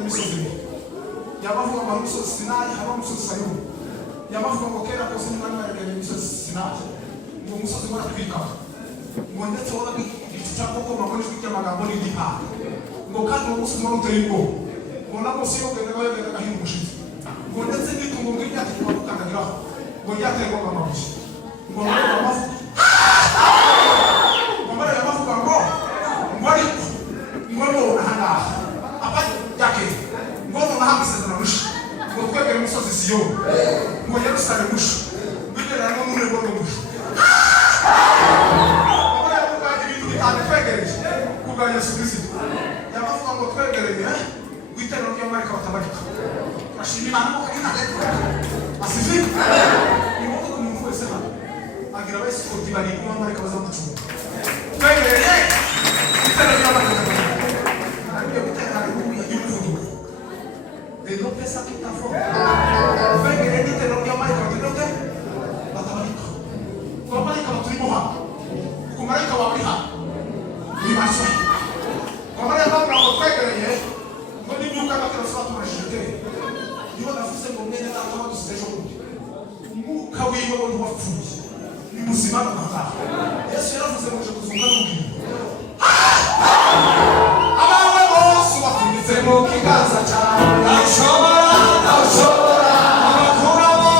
imisozi yabavuga ngo umusozi Sinayi haba umusozi Sayuni yabavuga ngo kera kose n'Imana yaraganye imisozi Sinayi ngo umusozi waratwika ngo ndetse wabaga igicu cy'akoko mabone cy'amagambo n'igiha ngo kandi uwo musozi wari uteye ubwoba ngo nabwo si yo genda gahinda umushizi ngo ndetse n'itungo ngo ryategekwa gukandagiraho ngo ryategekwa amabuye ngo amavuga Mama yabavuga ngo ngwari ngwabo nahangaha apa yake ngono nahamsezana mushi ngo twegere umusozi Siyoni ngo Yerusalemu mushi bigera no muri ngono mushi Mama yavuga ibintu bitane twegereje kubwa Yesu Kristo yabavuga ngo twegereye gwitero ry'amarika batabarika ashimira namo kakina asifika imoto kumuntu wese hano agira wese ko dibari n'amarika bazamucunga twegereye gwitero ry'amarika ariyo bitera y'umuvuduko rero pesa kitafo twegereye gwitero ry'amarika batabarika kwa marika baturimo hano ku marika waburi hano ni maso kwa marika ngo twegereye ngo nibyuka bakirasatu marishite niba nafuse ngo mwene data wadusize ejo bundi umwuka wiwe wo wapfuye ni muzima n'amahanga Yesu yaravuze ngo je kuzunga n'ubwira abawe bose bafunitse mu kiganza cyawe ashobora abakuramo